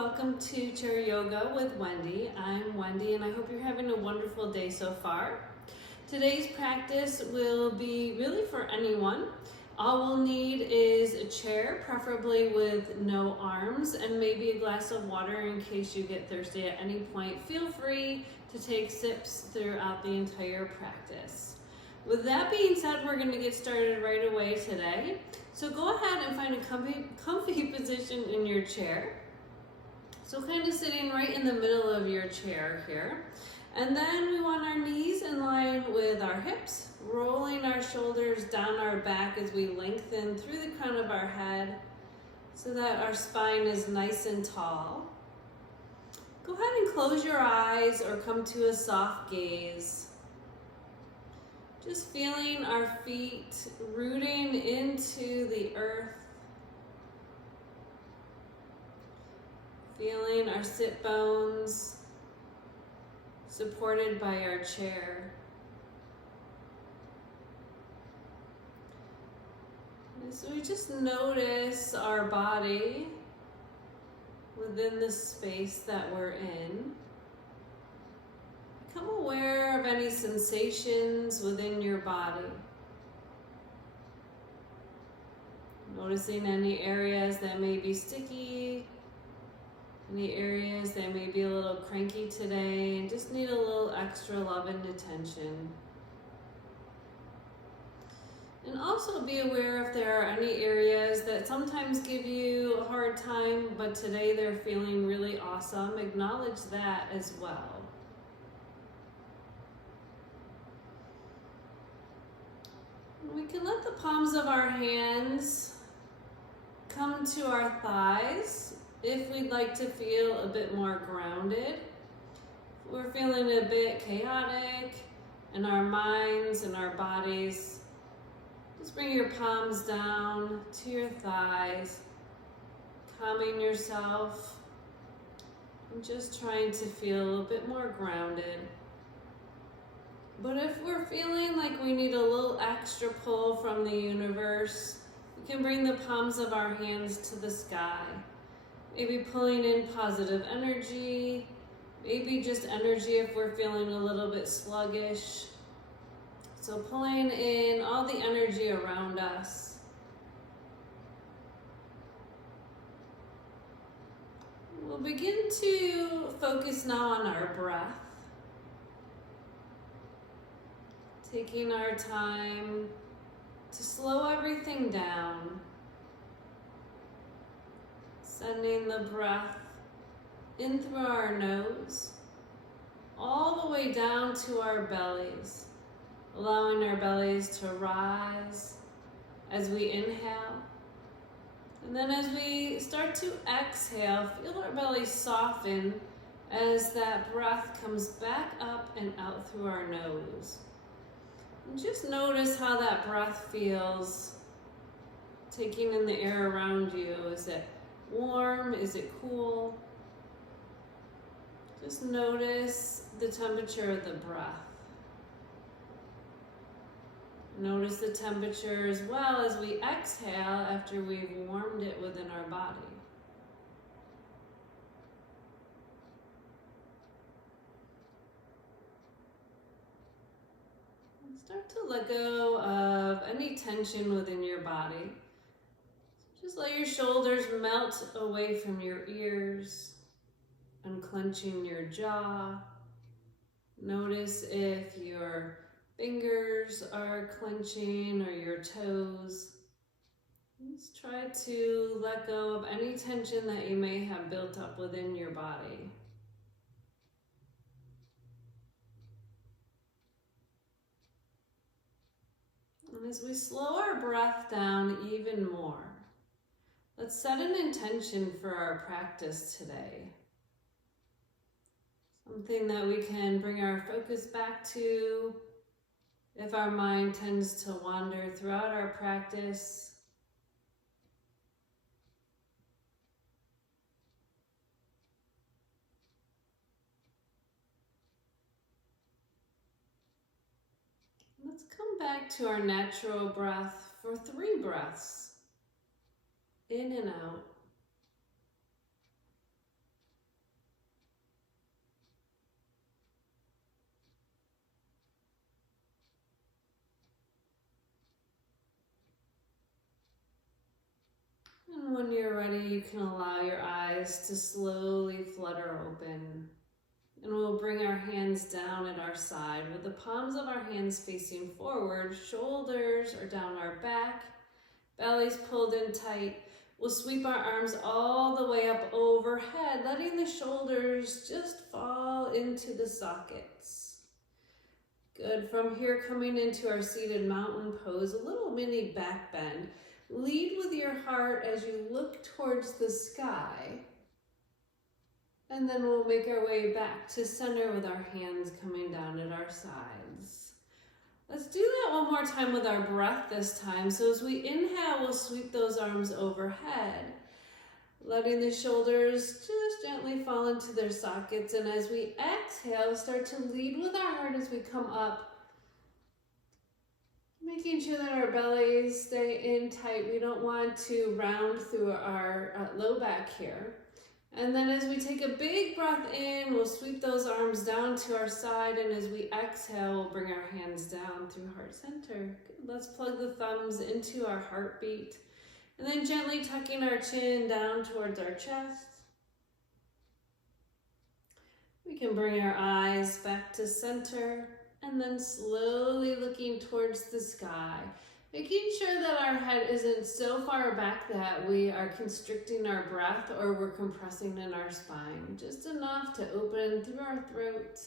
welcome to Chair Yoga with Wendy. I'm Wendy and I hope you're having a wonderful day so far. Today's practice will be really for anyone. All we'll need is a chair, preferably with no arms, and maybe a glass of water in case you get thirsty at any point. Feel free to take sips throughout the entire practice. With that being said, we're going to get started right away today. So go ahead and find a comfy position in your chair. So kind of sitting right in the middle of your chair here. And then we want our knees in line with our hips, rolling our shoulders down our back as we lengthen through the crown of our head so that our spine is nice and tall. Go ahead and close your eyes or come to a soft gaze. Just feeling our feet rooting into the earth. Feeling our sit bones supported by our chair. And so we just notice our body within the space that we're in. Become aware of any sensations within your body. Noticing any areas that may be sticky, any areas that may be a little cranky today and just need a little extra love and attention. And also be aware if there are any areas that sometimes give you a hard time, but today they're feeling really awesome. Acknowledge that as well. We can let the palms of our hands come to our thighs if we'd like to feel a bit more grounded. If we're feeling a bit chaotic in our minds and our bodies, just bring your palms down to your thighs, calming yourself and just trying to feel a little bit more grounded. But if we're feeling like we need a little extra pull from the universe, we can bring the palms of our hands to the sky. Maybe pulling in positive energy, maybe just energy if we're feeling a little bit sluggish. So pulling in all the energy around us. We'll begin to focus now on our breath. Taking our time to slow everything down. Sending the breath in through our nose, all the way down to our bellies, allowing our bellies to rise as we inhale. And then as we start to exhale, feel our belly soften as that breath comes back up and out through our nose. And just notice how that breath feels, taking in the air around you. Is it warm? Is it cool? Just notice the temperature of the breath. Notice the temperature as well as we exhale after we've warmed it within our body. And start to let go of any tension within your body. Just let your shoulders melt away from your ears, unclenching your jaw. Notice if your fingers are clenching or your toes. Just try to let go of any tension that you may have built up within your body. And as we slow our breath down even more, let's set an intention for our practice today. Something that we can bring our focus back to if our mind tends to wander throughout our practice. Let's come back to our natural breath for 3 breaths. In and out. And when you're ready, you can allow your eyes to slowly flutter open. And we'll bring our hands down at our side with the palms of our hands facing forward, shoulders are down our back, belly's pulled in tight. We'll sweep our arms all the way up overhead, letting the shoulders just fall into the sockets. Good. From here, coming into our seated mountain pose, a little mini back bend. Lead with your heart as you look towards the sky. And then we'll make our way back to center with our hands coming down at our sides. Let's do that one more time with our breath this time. So as we inhale, we'll sweep those arms overhead, letting the shoulders just gently fall into their sockets. And as we exhale, start to lead with our heart as we come up, making sure that our bellies stay in tight. We don't want to round through our low back here. And then as we take a big breath in, we'll sweep those arms down to our side. And as we exhale, we'll bring our hands down through heart center. Good. Let's plug the thumbs into our heartbeat. And then gently tucking our chin down towards our chest. We can bring our eyes back to center. And then slowly looking towards the sky. Making sure that our head isn't so far back that we are constricting our breath or we're compressing in our spine. Just enough to open through our throat.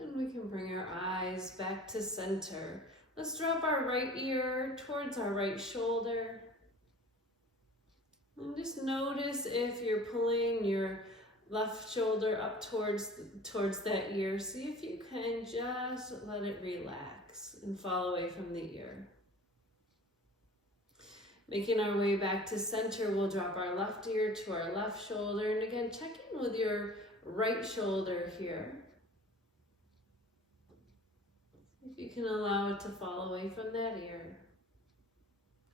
And we can bring our eyes back to center. Let's drop our right ear towards our right shoulder. And just notice if you're pulling your left shoulder up towards that ear. See if you can just let it relax and fall away from the ear. Making our way back to center, we'll drop our left ear to our left shoulder. And again, check in with your right shoulder here. If you can allow it to fall away from that ear.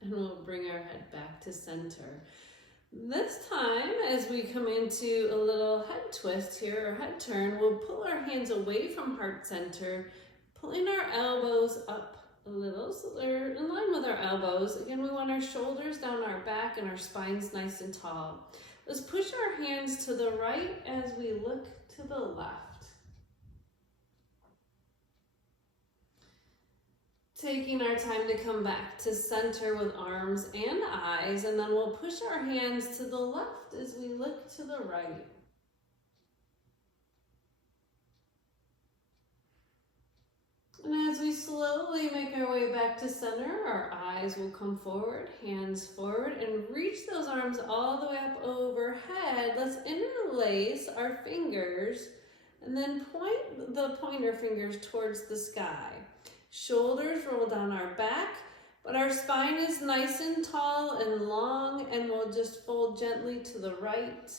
And we'll bring our head back to center. This time, as we come into a little head twist here, or head turn, we'll pull our hands away from heart center, pulling our elbows up a little so they're in line with our elbows. Again, we want our shoulders down our back and our spines nice and tall. Let's push our hands to the right as we look to the left. Taking our time to come back to center with arms and eyes, and then we'll push our hands to the left as we look to the right. And as we slowly make our way back to center, our eyes will come forward, hands forward, and reach those arms all the way up overhead. Let's interlace our fingers and then point the pointer fingers towards the sky. Shoulders roll down our back, but our spine is nice and tall and long, and we'll just fold gently to the right.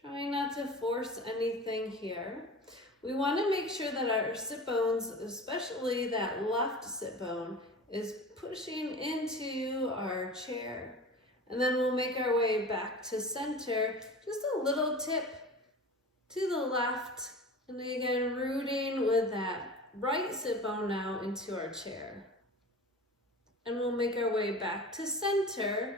Try not to force anything here. We want to make sure that our sit bones, especially that left sit bone, is pushing into our chair. And then we'll make our way back to center, just a little tip to the left. And again, rooting with that right sit bone now into our chair. And we'll make our way back to center.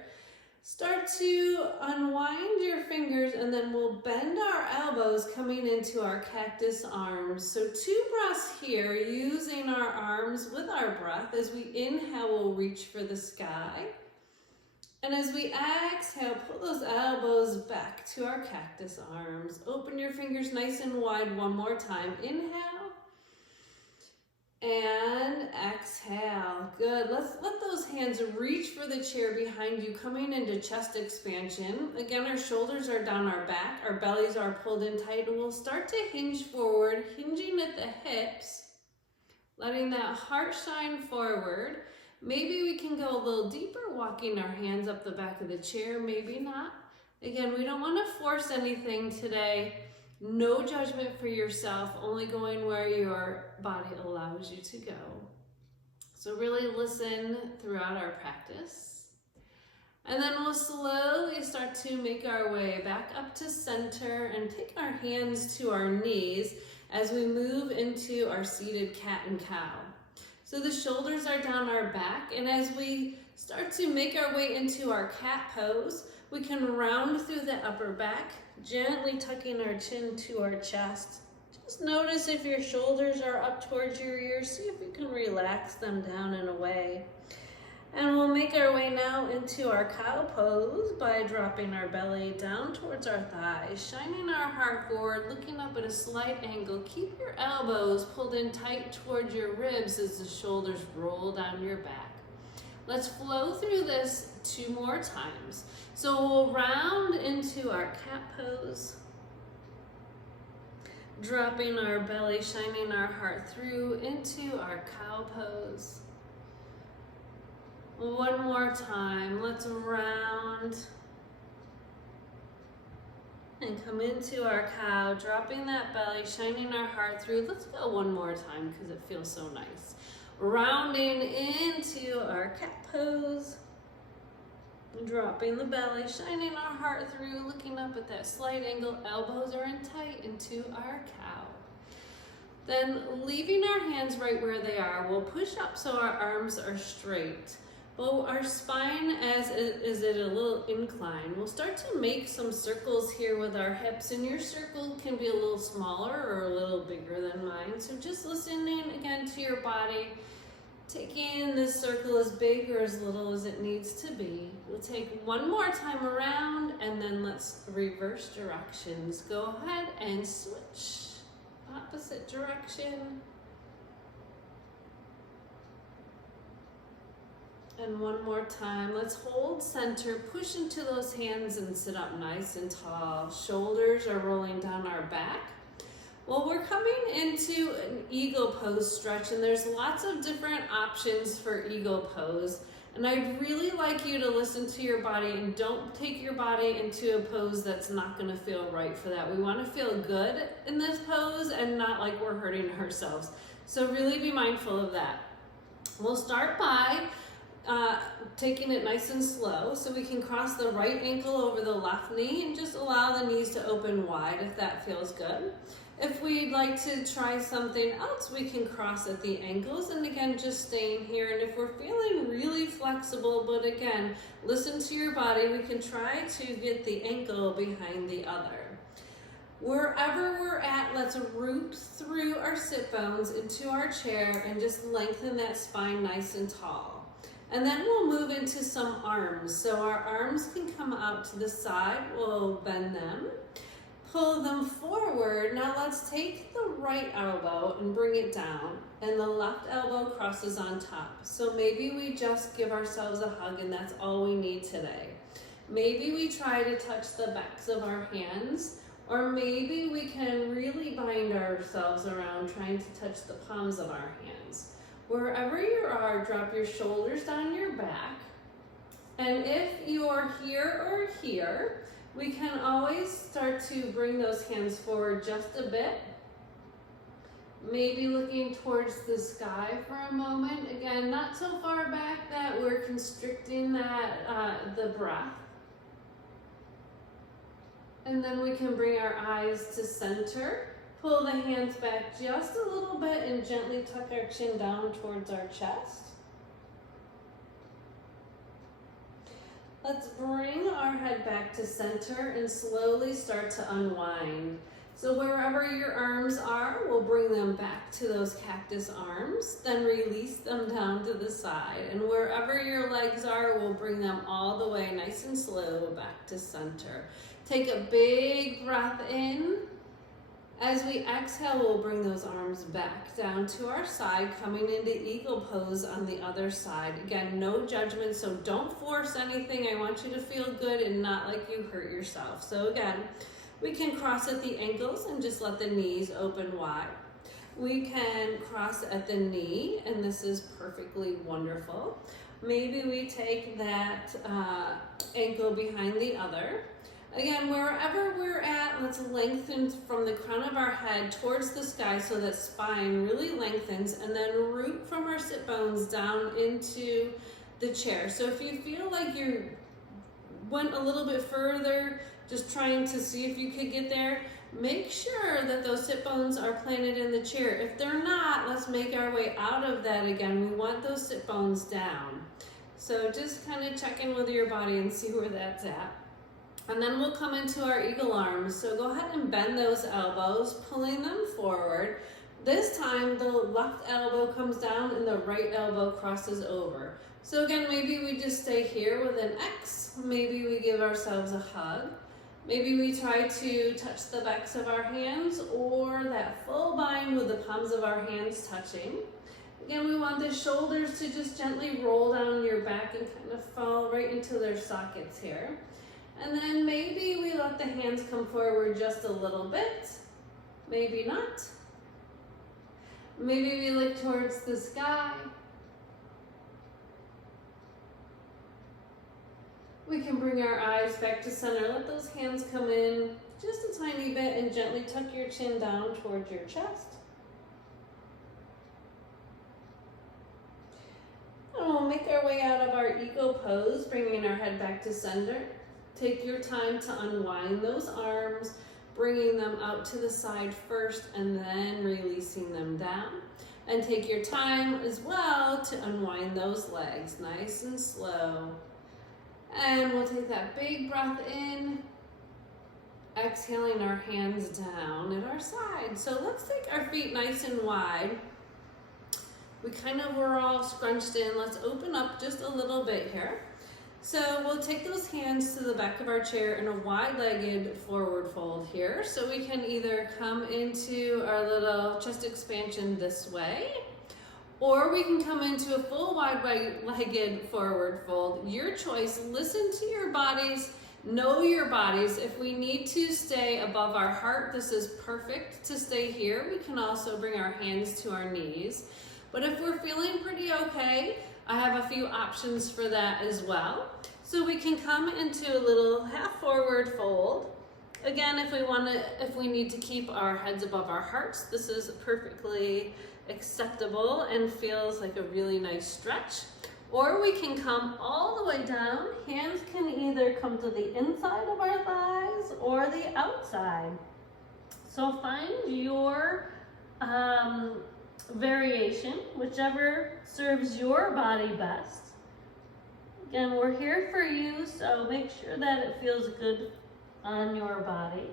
Start to unwind your fingers, and then we'll bend our elbows coming into our cactus arms. So 2 breaths here, using our arms with our breath. As we inhale, we'll reach for the sky. And as we exhale, pull those elbows back to our cactus arms. Open your fingers nice and wide one more time. Inhale. And exhale. Good. Let's let those hands reach for the chair behind you, coming into chest expansion. Again, our shoulders are down our back, our bellies are pulled in tight, and we'll start to hinge forward, hinging at the hips, letting that heart shine forward. Maybe we can go a little deeper, walking our hands up the back of the chair, maybe not. Again, we don't want to force anything today. No judgment for yourself, only going where your body allows you to go. So really listen throughout our practice. And then we'll slowly start to make our way back up to center and take our hands to our knees as we move into our seated cat and cow. So the shoulders are down our back, and as we start to make our way into our cat pose, we can round through the upper back, gently tucking our chin to our chest. Just notice if your shoulders are up towards your ears. See if you can relax them down and away. And we'll make our way now into our cow pose by dropping our belly down towards our thighs, shining our heart forward, looking up at a slight angle. Keep your elbows pulled in tight towards your ribs as the shoulders roll down your back. Let's flow through this 2 more times. So we'll round into our cat pose, dropping our belly, shining our heart through into our cow pose. One more time, let's round and come into our cow, dropping that belly, shining our heart through. Let's go one more time because it feels so nice. Rounding into our cat pose, dropping the belly, shining our heart through, looking up at that slight angle, elbows are in tight into our cow. Then leaving our hands right where they are, we'll push up so our arms are straight. Well, our spine is at a little incline. We'll start to make some circles here with our hips, and your circle can be a little smaller or a little bigger than mine. So just listening again to your body, taking this circle as big or as little as it needs to be. We'll take one more time around, and then let's reverse directions. Go ahead and switch. Opposite direction. And one more time, let's hold center, push into those hands and sit up nice and tall. Shoulders are rolling down our back. Well, we're coming into an eagle pose stretch, and there's lots of different options for eagle pose. And I'd really like you to listen to your body and don't take your body into a pose that's not gonna feel right for that. We wanna feel good in this pose and not like we're hurting ourselves. So really be mindful of that. We'll start by taking it nice and slow, so we can cross the right ankle over the left knee and just allow the knees to open wide if that feels good. If we'd like to try something else, we can cross at the ankles, and again, just staying here. And if we're feeling really flexible, but again, listen to your body, we can try to get the ankle behind the other. Wherever we're at, let's root through our sit bones into our chair and just lengthen that spine nice and tall. And then we'll move into some arms. So our arms can come out to the side. We'll bend them, pull them forward. Now let's take the right elbow and bring it down, and the left elbow crosses on top. So maybe we just give ourselves a hug, and that's all we need today. Maybe we try to touch the backs of our hands, or maybe we can really bind ourselves around trying to touch the palms of our hands. Wherever you are, drop your shoulders down your back. And if you're here or here, we can always start to bring those hands forward just a bit. Maybe looking towards the sky for a moment. Again, not so far back that we're constricting the breath. And then we can bring our eyes to center. Pull the hands back just a little bit and gently tuck our chin down towards our chest. Let's bring our head back to center and slowly start to unwind. So wherever your arms are, we'll bring them back to those cactus arms, then release them down to the side. And wherever your legs are, we'll bring them all the way nice and slow back to center. Take a big breath in. As we exhale, we'll bring those arms back down to our side, coming into eagle pose on the other side. Again, no judgment, so don't force anything. I want you to feel good and not like you hurt yourself. So again, we can cross at the ankles and just let the knees open wide. We can cross at the knee, and this is perfectly wonderful. Maybe we take that ankle behind the other. Again, wherever we're at, let's lengthen from the crown of our head towards the sky so that spine really lengthens, and then root from our sit bones down into the chair. So if you feel like you went a little bit further, just trying to see if you could get there, make sure that those sit bones are planted in the chair. If they're not, let's make our way out of that again. We want those sit bones down. So just kind of check in with your body and see where that's at. And then we'll come into our eagle arms. So go ahead and bend those elbows, pulling them forward. This time the left elbow comes down and the right elbow crosses over. So again, maybe we just stay here with an X. Maybe we give ourselves a hug. Maybe we try to touch the backs of our hands or that full bind with the palms of our hands touching. Again, we want the shoulders to just gently roll down your back and kind of fall right into their sockets here. And then maybe we let the hands come forward just a little bit. Maybe not. Maybe we look towards the sky. We can bring our eyes back to center. Let those hands come in just a tiny bit and gently tuck your chin down towards your chest. And we'll make our way out of our eagle pose, bringing our head back to center. Take your time to unwind those arms, bringing them out to the side first and then releasing them down. And take your time as well to unwind those legs, nice and slow. And we'll take that big breath in, exhaling our hands down at our side. So let's take our feet nice and wide. We kind of were all scrunched in. Let's open up just a little bit here. So we'll take those hands to the back of our chair in a wide-legged forward fold here. So we can either come into our little chest expansion this way, or we can come into a full wide-legged forward fold. Your choice. Listen to your bodies. Know your bodies. If we need to stay above our heart, this is perfect to stay here. We can also bring our hands to our knees. But if we're feeling pretty okay, I have a few options for that as well. So we can come into a little half forward fold. Again, if we need to keep our heads above our hearts, this is perfectly acceptable and feels like a really nice stretch. Or we can come all the way down. Hands can either come to the inside of our thighs or the outside. So find your variation, whichever serves your body best. Again, we're here for you, so make sure that it feels good on your body.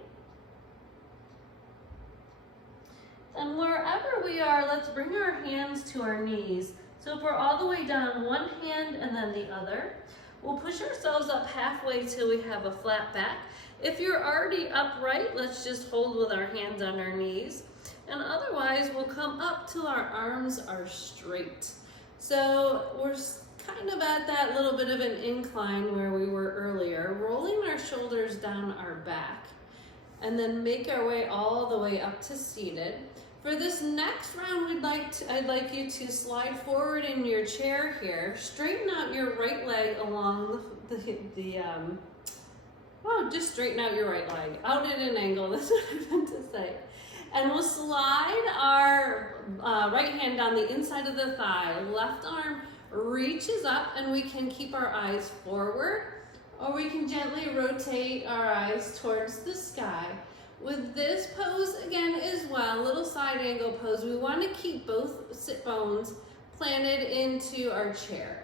And wherever we are, let's bring our hands to our knees. So if we're all the way down, one hand and then the other, we'll push ourselves up halfway till we have a flat back. If you're already upright, let's just hold with our hands on our knees. And otherwise, we'll come up till our arms are straight. So we're kind of at that little bit of an incline where we were earlier, rolling our shoulders down our back, and then make our way all the way up to seated. For this next round, I'd like you to slide forward in your chair here, straighten out your right leg along just straighten out your right leg, out at an angle, that's what I meant to say. And we'll slide our right hand down the inside of the thigh, left arm reaches up, and we can keep our eyes forward, or we can gently rotate our eyes towards the sky. With this pose, again, as well, little side angle pose, we want to keep both sit bones planted into our chair.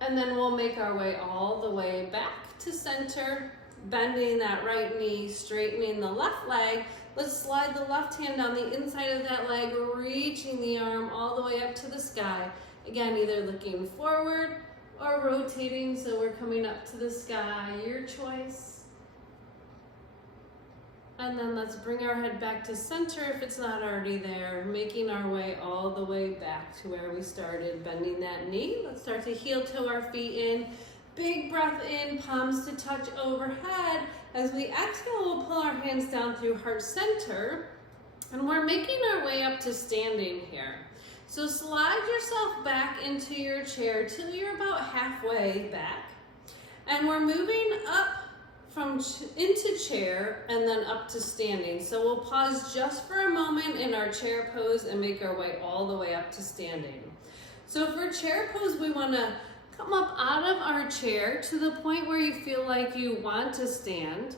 And then we'll make our way all the way back to center, bending that right knee, straightening the left leg. Let's slide the left hand down the inside of that leg, reaching the arm all the way up to the sky. Again, either looking forward or rotating, so we're coming up to the sky, your choice. And then let's bring our head back to center if it's not already there, making our way all the way back to where we started, bending that knee. Let's start to heel toe our feet in. Big breath in, palms to touch overhead. As we exhale, we'll pull our hands down through heart center, and we're making our way up to standing here. So slide yourself back into your chair till you're about halfway back. And we're moving up into chair and then up to standing. So we'll pause just for a moment in our chair pose and make our way all the way up to standing. So for chair pose, we want to come up out of our chair to the point where you feel like you want to stand.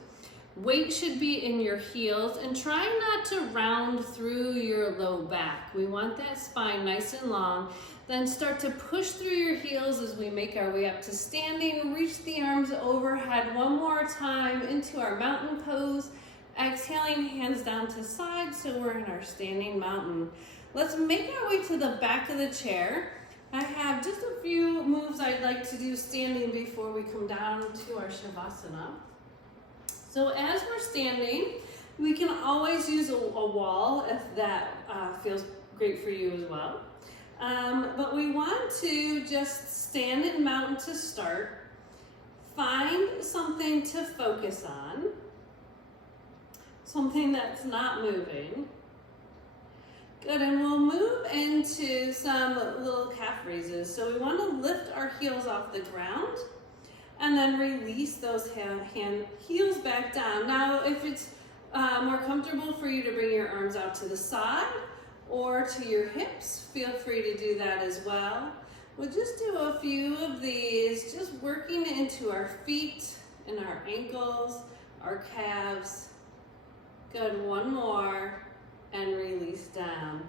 Weight should be in your heels, and try not to round through your low back. We want that spine nice and long. Then start to push through your heels as we make our way up to standing. Reach the arms overhead one more time into our mountain pose. Exhaling, hands down to side, so we're in our standing mountain. Let's make our way to the back of the chair. I have just a few moves I'd like to do standing before we come down to our Shavasana. So as we're standing, we can always use a wall if that feels great for you as well. But we want to just stand in mountain to start. Find something to focus on. Something that's not moving. Good, and we'll move into some little calf raises. So we want to lift our heels off the ground and then release those heels back down. Now, if it's more comfortable for you to bring your arms out to the side or to your hips, feel free to do that as well. We'll just do a few of these, just working into our feet and our ankles, our calves. Good, one more, and release down.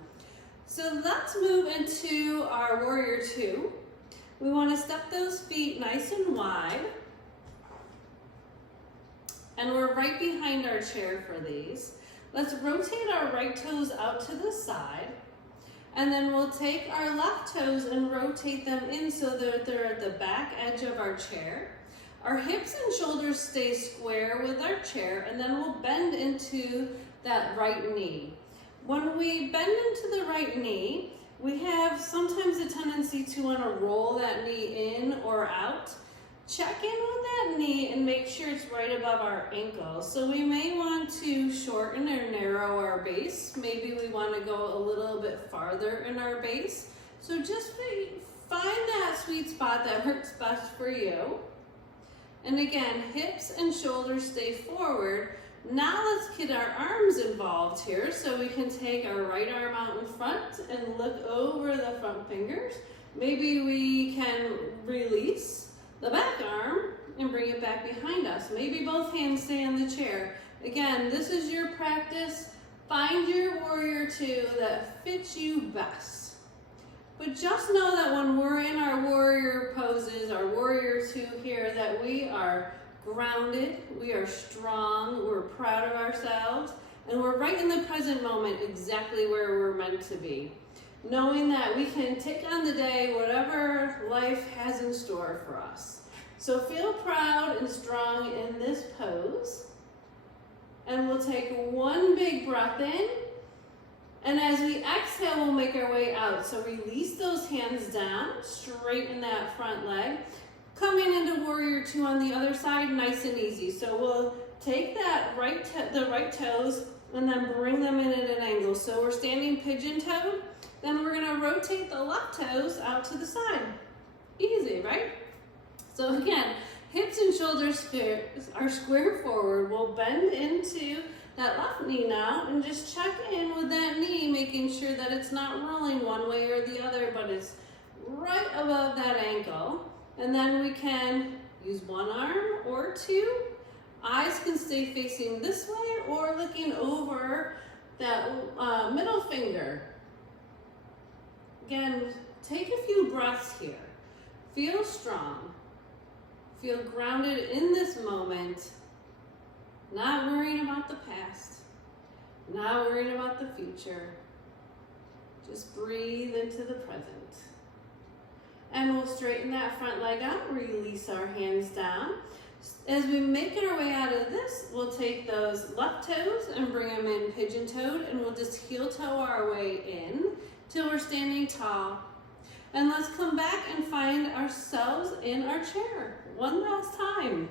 So let's move into our warrior two. We want to step those feet nice and wide. And we're right behind our chair for these. Let's rotate our right toes out to the side. And then we'll take our left toes and rotate them in so that they're at the back edge of our chair. Our hips and shoulders stay square with our chair, and then we'll bend into that right knee. When we bend into the right knee, we have sometimes a tendency to want to roll that knee in or out. Check in with that knee and make sure it's right above our ankle. So we may want to shorten or narrow our base. Maybe we want to go a little bit farther in our base. So just find that sweet spot that works best for you. And again, hips and shoulders stay forward. Now let's get our arms involved here. So we can take our right arm out in front and look over the front fingers. Maybe we can release the back arm and bring it back behind us. Maybe both hands stay on the chair. Again, this is your practice. Find your warrior two that fits you best. But just know that when we're in our warrior poses, our warrior two here, that we are grounded, we are strong, we're proud of ourselves, and we're right in the present moment exactly where we're meant to be. Knowing that we can take on the day whatever life has in store for us. So feel proud and strong in this pose. And we'll take one big breath in. And as we exhale, we'll make our way out. So release those hands down, straighten that front leg. Coming into warrior two on the other side, nice and easy. So we'll take that the right toes and then bring them in at an angle. So we're standing pigeon-toed. Then we're gonna rotate the left toes out to the side. Easy, right? So again, hips and shoulders are square forward. We'll bend into that left knee now and just check in with that knee, making sure that it's not rolling one way or the other, but it's right above that ankle. And then we can use one arm or two. Eyes can stay facing this way or looking over that middle finger. Again, take a few breaths here. Feel strong. Feel grounded in this moment. Not worrying about the past. Not worrying about the future. Just breathe into the present. And we'll straighten that front leg out, release our hands down. As we make our way out of this, we'll take those left toes and bring them in pigeon-toed, and we'll just heel-toe our way in till we're standing tall. And let's come back and find ourselves in our chair one last time.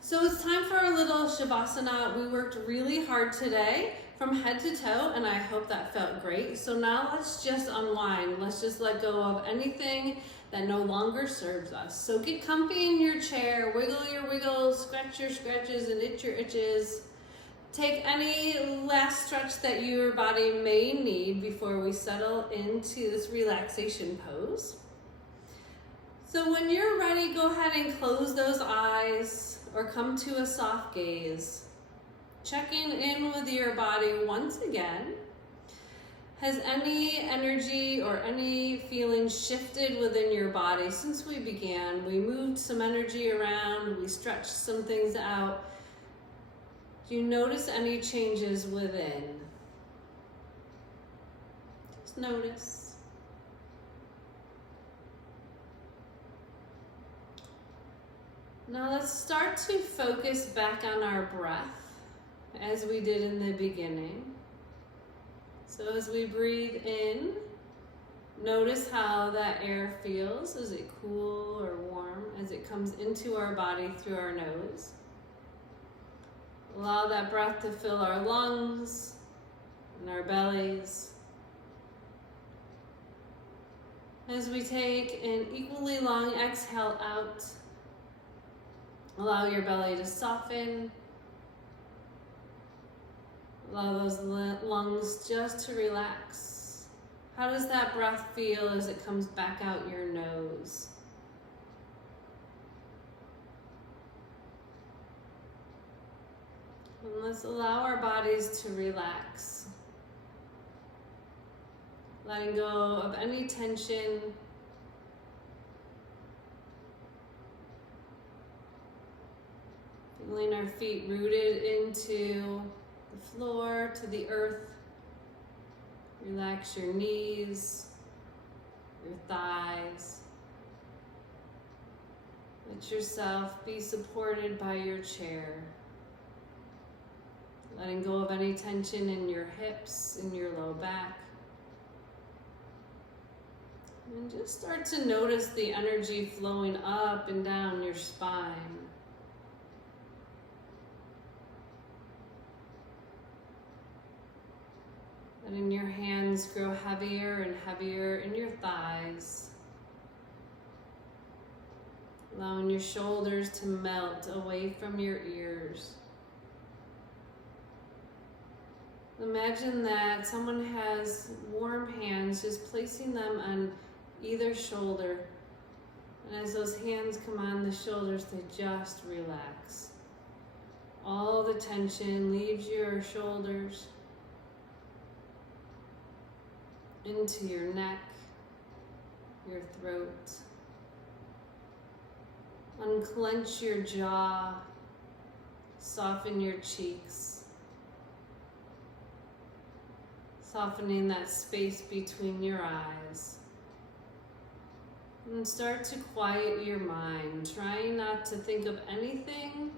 So it's time for our little Shavasana. We worked really hard today from head to toe, and I hope that felt great. So now let's just unwind. Let's just let go of anything that no longer serves us. So get comfy in your chair, wiggle your wiggles, scratch your scratches, and itch your itches. Take any last stretch that your body may need before we settle into this relaxation pose. So when you're ready, go ahead and close those eyes. or come to a soft gaze. Checking in with your body once again. Has any energy or any feeling shifted within your body since we began? We moved some energy around, we stretched some things out. Do you notice any changes within? Just notice. Now let's start to focus back on our breath as we did in the beginning. So as we breathe in, notice how that air feels. Is it cool or warm as it comes into our body through our nose? Allow that breath to fill our lungs and our bellies. As we take an equally long exhale out, allow your belly to soften. Allow those lungs just to relax. How does that breath feel as it comes back out your nose? And let's allow our bodies to relax. Letting go of any tension. Feeling our feet rooted into the floor, to the earth. Relax your knees, your thighs. Let yourself be supported by your chair. Letting go of any tension in your hips, in your low back. And just start to notice the energy flowing up and down your spine. Letting your hands grow heavier and heavier in your thighs. Allowing your shoulders to melt away from your ears. Imagine that someone has warm hands, just placing them on either shoulder. And as those hands come on the shoulders, they just relax. All the tension leaves your shoulders into your neck, your throat. Unclench your jaw, soften your cheeks, softening that space between your eyes. And start to quiet your mind, trying not to think of anything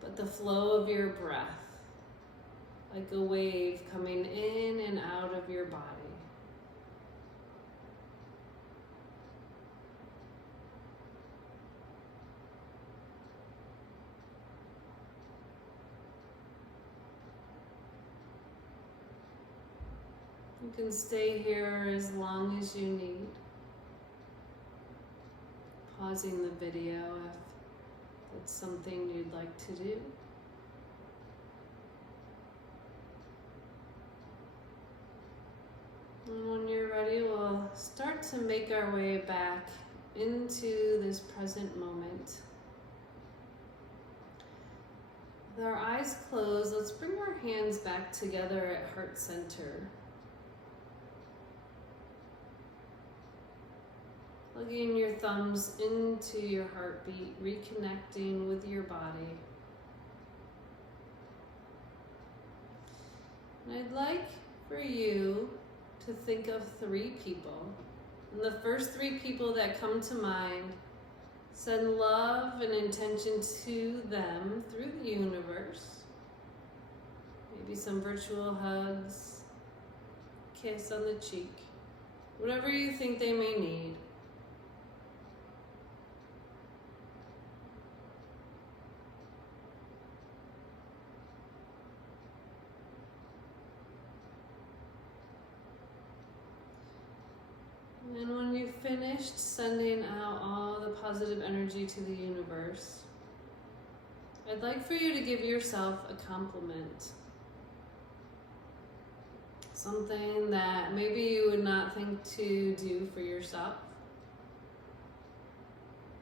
but the flow of your breath. Like a wave coming in and out of your body. You can stay here as long as you need. Pausing the video if it's something you'd like to do. And when you're ready, we'll start to make our way back into this present moment. With our eyes closed, let's bring our hands back together at heart center. Plugging your thumbs into your heartbeat, reconnecting with your body. And I'd like for you to think of 3 people. And the first 3 people that come to mind, send love and intention to them through the universe. Maybe some virtual hugs, kiss on the cheek, whatever you think they may need. And when you've finished sending out all the positive energy to the universe, I'd like for you to give yourself a compliment. Something that maybe you would not think to do for yourself,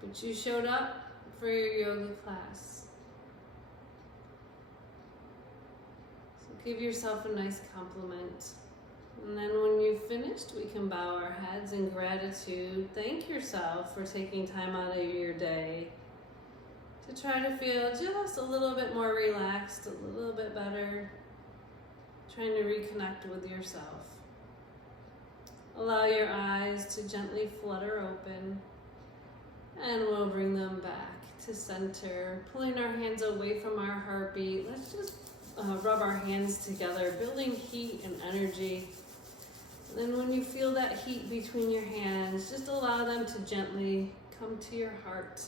but you showed up for your yoga class. So give yourself a nice compliment. And then when you've finished, we can bow our heads in gratitude. Thank yourself for taking time out of your day to try to feel just a little bit more relaxed, a little bit better, trying to reconnect with yourself. Allow your eyes to gently flutter open, and we'll bring them back to center, pulling our hands away from our heartbeat. Let's just rub our hands together, building heat and energy. And then when you feel that heat between your hands, just allow them to gently come to your heart,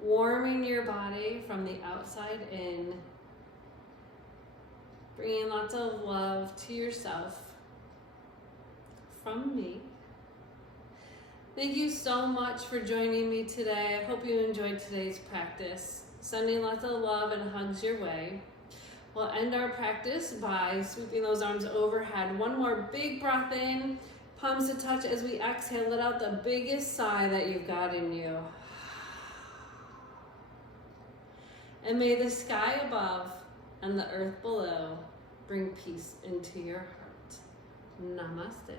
warming your body from the outside in, bringing lots of love to yourself from me. Thank you so much for joining me today. I hope you enjoyed today's practice. Sending lots of love and hugs your way. We'll end our practice by sweeping those arms overhead. One more big breath in, palms to touch. As we exhale, let out the biggest sigh that you've got in you. And may the sky above and the earth below bring peace into your heart. Namaste.